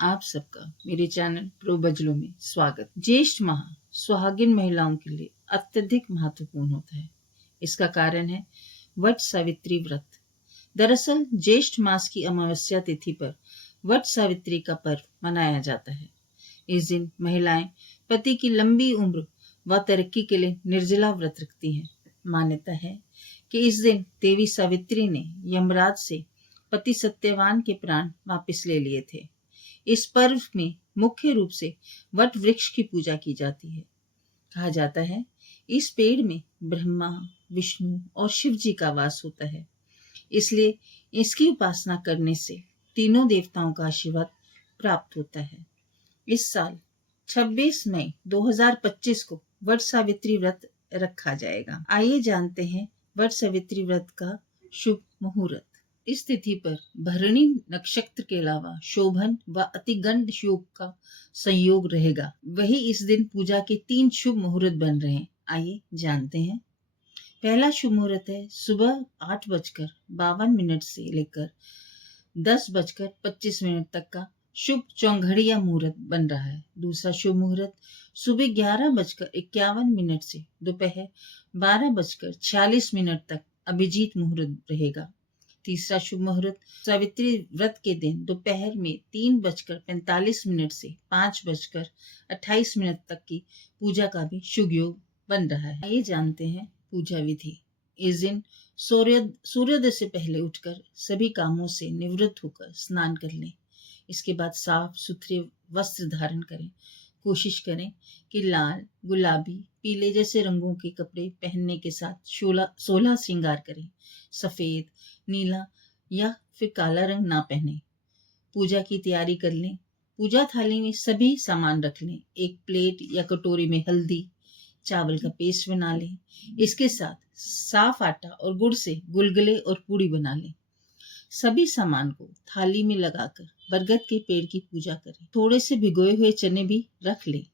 आप सबका मेरे चैनल प्रो बजलो में स्वागत। ज्येष्ठ माह सुहागिन महिलाओं के लिए अत्यधिक महत्वपूर्ण होता है। इसका कारण है वट सावित्री व्रत। दरअसल ज्येष्ठ मास की अमावस्या तिथि पर वट सावित्री का पर्व मनाया जाता है। इस दिन महिलाएं पति की लंबी उम्र व तरक्की के लिए निर्जला व्रत रखती हैं। मान्यता है कि इस दिन देवी सावित्री ने यमराज से पति सत्यवान के प्राण वापस ले लिए थे। इस पर्व में मुख्य रूप से वट वृक्ष की पूजा की जाती है। कहा जाता है इस पेड़ में ब्रह्मा, विष्णु और शिव जी का वास होता है, इसलिए इसकी उपासना करने से तीनों देवताओं का आशीर्वाद प्राप्त होता है। इस साल 26 मई 2025 को वट सावित्री व्रत रखा जाएगा। आइए जानते हैं वट सावित्री व्रत का शुभ मुहूर्त। इस तिथि पर भरणी नक्षत्र के अलावा शोभन व अतिगंड योग का संयोग रहेगा। वही इस दिन पूजा के 3 शुभ मुहूर्त बन रहे हैं। आइए जानते हैं। पहला शुभ मुहूर्त है सुबह 8:52 से लेकर 10:25 तक का शुभ चौघड़िया मुहूर्त बन रहा है। दूसरा शुभ मुहूर्त सुबह 11:51 से दोपहर 12:46 तक अभिजीत मुहूर्त रहेगा। तीसरा शुभ मुहूर्त सावित्री व्रत के दिन दोपहर में 3:45 से 5:28 तक की पूजा का भी शुभ योग बन रहा है। आइए जानते हैं पूजा विधि। इस दिन सूर्योदय से पहले उठकर सभी कामों से निवृत्त होकर स्नान कर लें। इसके बाद साफ सुथरे वस्त्र धारण करें। कोशिश करें कि लाल, गुलाबी, पीले जैसे रंगों के कपड़े पहनने के साथ 16 श्रृंगार करें। सफेद, नीला या फिर काला रंग ना पहने। पूजा की तैयारी कर लें। पूजा थाली में सभी सामान रख लें। एक प्लेट या कटोरी में हल्दी, चावल का पेस्ट बना लें। इसके साथ साफ आटा और गुड़ से गुलगुले और पूड़ी बना लें। सभी सामान को थाली में लगाकर बरगद के पेड़ की पूजा करें। थोड़े से भिगोए हुए चने भी रख लें।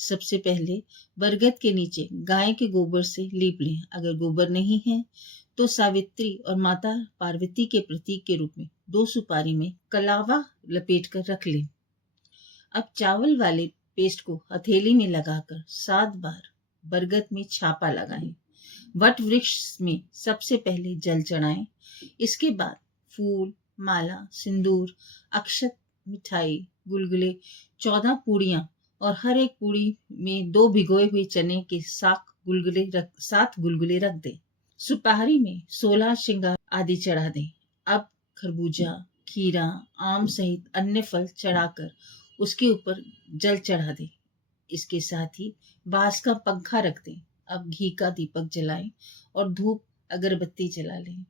सबसे पहले बरगद के नीचे गाय के गोबर से लीप लें। अगर गोबर नहीं है तो सावित्री और माता पार्वती के प्रतीक के रूप में 2 सुपारी में कलावा लपेट कर रख लें। अब चावल वाले पेस्ट को हथेली में लगाकर 7 बार बरगद में छापा लगाएं। वट वृक्ष में सबसे पहले जल चढ़ाएं। इसके बाद फूल, माला, सिंदूर, अक्षत, मिठाई, गुलगुले, 14 पूड़ियां और हर एक पूड़ी में 2 भिगोए हुए चने के 7 गुलगुले रख दें। सुपारी में 16 श्रृंगार आदि चढ़ा दें। अब खरबूजा, खीरा, आम सहित अन्य फल चढ़ाकर उसके ऊपर जल चढ़ा दें। इसके साथ ही बांस का पंखा रख दें। अब घी का दीपक जलाएं और धूप अगरबत्ती जला लें।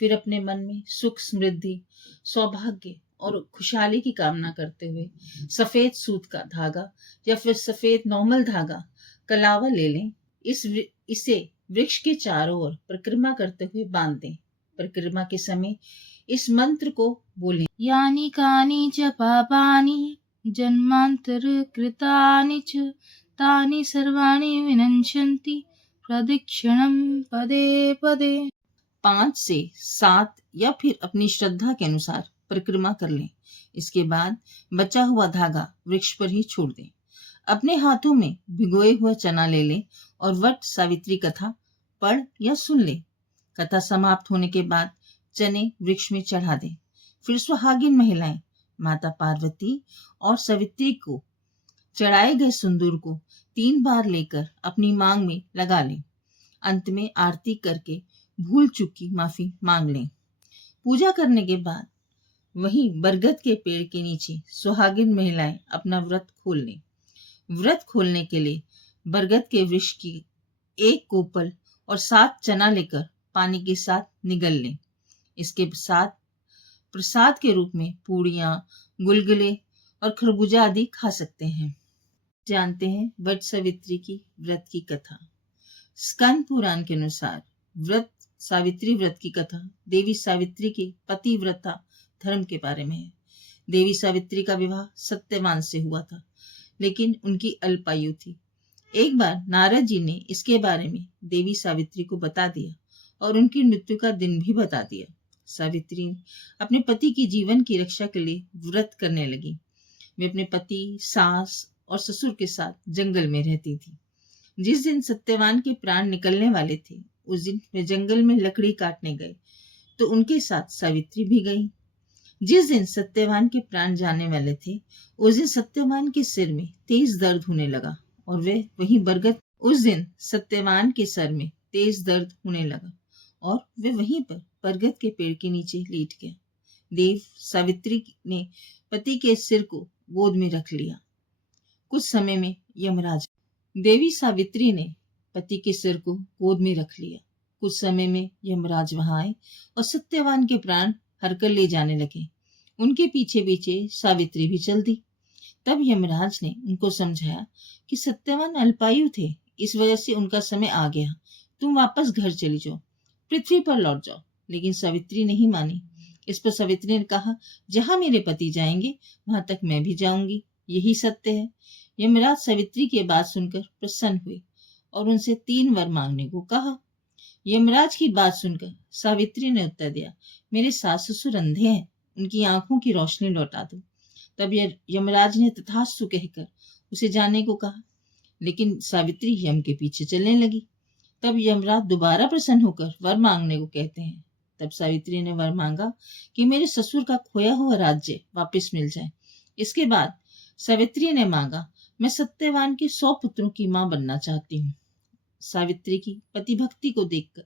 फिर अपने मन में सुख, समृद्धि, सौभाग्य और खुशहाली की कामना करते हुए सफेद सूत का धागा या फिर सफेद नॉर्मल धागा कलावा ले लें। इसे वृक्ष के चारों ओर परिक्रमा करते हुए बांध दें। परिक्रमा के समय इस मंत्र को बोलें। यानी कानि च पापानि जन्मांतर कृतानि च तानि सर्वाणि विनश्यन्ति प्रदक्षिणं पदे पदे। 5 से 7 या फिर अपनी श्रद्धा के अनुसार परिक्रमा कर लें। इसके बाद बचा हुआ धागा वृक्ष पर ही छोड़ दें। अपने हाथों में भिगोए हुआ चना ले लें और वट सावित्री कथा पढ़ या सुन लें। कथा समाप्त होने के बाद चने वृक्ष में चढ़ा दें। फिर सुहागिन महिलाएं माता पार्वती और सावित्री को चढ़ाए गए सिंदूर को 3 बार लेकर अपनी मांग में लगा लें। अंत में आरती करके भूल चूक की माफी मांग लें। पूजा करने के बाद वहीं बरगद के पेड़ के नीचे सुहागिन महिलाएं अपना व्रत खोल लें। व्रत खोलने के लिए बरगद के वृक्ष की 1 कोपल और 7 चना लेकर पानी के साथ निगल लें। इसके साथ प्रसाद के रूप में पूड़ियां, गुलगुले और खरबूजा आदि खा सकते हैं। जानते हैं वट सावित्री की व्रत की कथा। स्कंद पुराण के अनुसार सावित्री व्रत की कथा देवी सावित्री के पतिव्रता धर्म के बारे में है। देवी सावित्री का विवाह सत्यवान से हुआ था, लेकिन उनकी अल्पायु थी। एक बार नारद जी ने इसके बारे में देवी सावित्री को बता दिया और उनकी मृत्यु का दिन भी बता दिया। सावित्री अपने पति की जीवन की रक्षा के लिए व्रत करने लगी। वे अपने पति, सास और ससुर के साथ जंगल में रहती थी। जिस दिन सत्यवान के प्राण निकलने वाले थे, उस दिन वे जंगल में लकड़ी काटने गए, तो उनके साथ सावित्री भी गई। जिस दिन सत्यवान के प्राण जाने वाले थे, उस दिन सत्यवान के सिर में तेज दर्द होने लगा और वे वहीं बरगद उस दिन सत्यवान के सर में तेज दर्द होने लगा और वे वहीं पर बरगद के पेड़ के नीचे लेट गया। देव सावित्री ने पति के सिर को गोद में रख लिया। कुछ समय में यमराज देवी सावित्री ने पति के सिर को गोद में रख लिया। कुछ समय में यमराज वहां आए और सत्यवान के प्राण हरकर ले जाने लगे। उनके पीछे पीछे सावित्री भी चल दी। तब यमराज ने उनको समझाया कि सत्यवान अल्पायु थे, इस वजह से उनका समय आ गया, तुम वापस घर चली जाओ, पृथ्वी पर लौट जाओ। लेकिन सावित्री नहीं मानी। इस पर सावित्री ने कहा, जहां मेरे पति जाएंगे वहां तक मैं भी जाऊंगी, यही सत्य है। यमराज सावित्री की बात सुनकर प्रसन्न हुए और उनसे 3 वर मांगने को कहा। यमराज की बात सुनकर सावित्री ने उत्तर दिया, मेरे सास ससुर अंधे हैं, उनकी आंखों की रोशनी लौटा दो। तब यमराज ने तथास्तु कहकर उसे जाने को कहा, लेकिन सावित्री यम के पीछे चलने लगी। तब यमराज दोबारा प्रसन्न होकर वर मांगने को कहते हैं। तब सावित्री ने वर मांगा कि मेरे ससुर का खोया हुआ राज्य वापस मिल जाए। इसके बाद सावित्री ने मांगा, मैं सत्यवान के 100 पुत्रों की मां बनना चाहती हूँ। सावित्री की पति भक्ति को देखकर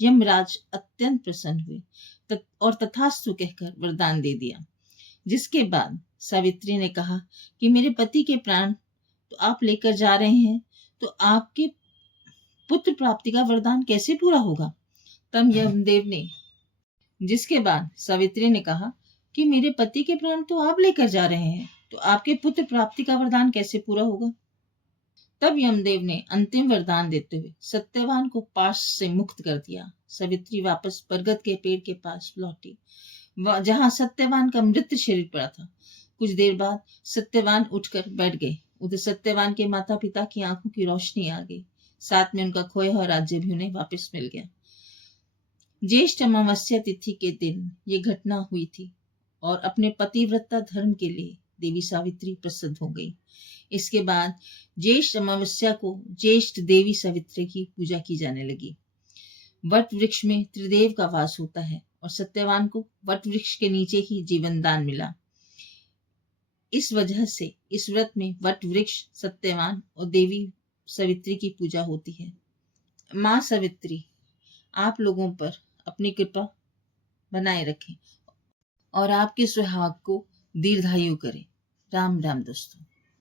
यमराज अत्यंत प्रसन्न हुए और तथास्तु कहकर वरदान दे दिया। जिसके बाद सावित्री ने कहा कि मेरे पति के प्राण तो आप लेकर जा रहे हैं, तो आपके पुत्र प्राप्ति का वरदान कैसे पूरा होगा? तब यमदेव ने जिसके बाद सावित्री ने कहा कि मेरे पति के प्राण तो आप लेकर जा रहे हैं, तो आपके पुत्र प्राप्ति का वरदान कैसे पूरा होगा? तब यमदेव ने अंतिम वरदान देते हुए सत्यवान को पाश से मुक्त कर दिया। सावित्री वापस बरगद के पेड़ के पास लौटी, जहां सत्यवान का मृत शरीर पड़ा था। कुछ देर बाद सत्यवान उठकर बैठ गए। उधर सत्यवान के माता पिता की आंखों की रोशनी आ गई, साथ में उनका खोया हुआ राज्य भी उन्हें वापस मिल गया। ज्येष्ठ अमावस्या तिथि के दिन ये घटना हुई थी और अपने पतिव्रता धर्म के लिए देवी सावित्री प्रसिद्ध हो गई। इसके बाद ज्येष्ठ अमावस्या को ज्येष्ठ देवी सावित्री की पूजा की जाने लगी। वट वृक्ष में त्रिदेव का वास होता है और सत्यवान को वट वृक्ष के नीचे ही जीवन दान मिला। इस वजह से इस व्रत में वट वृक्ष, सत्यवान और देवी सावित्री की पूजा होती है। माँ सावित्री आप लोगों पर अपनी कृपा बनाए रखें और आपके सुहाग को दीर्घायु करें। राम राम दोस्तों।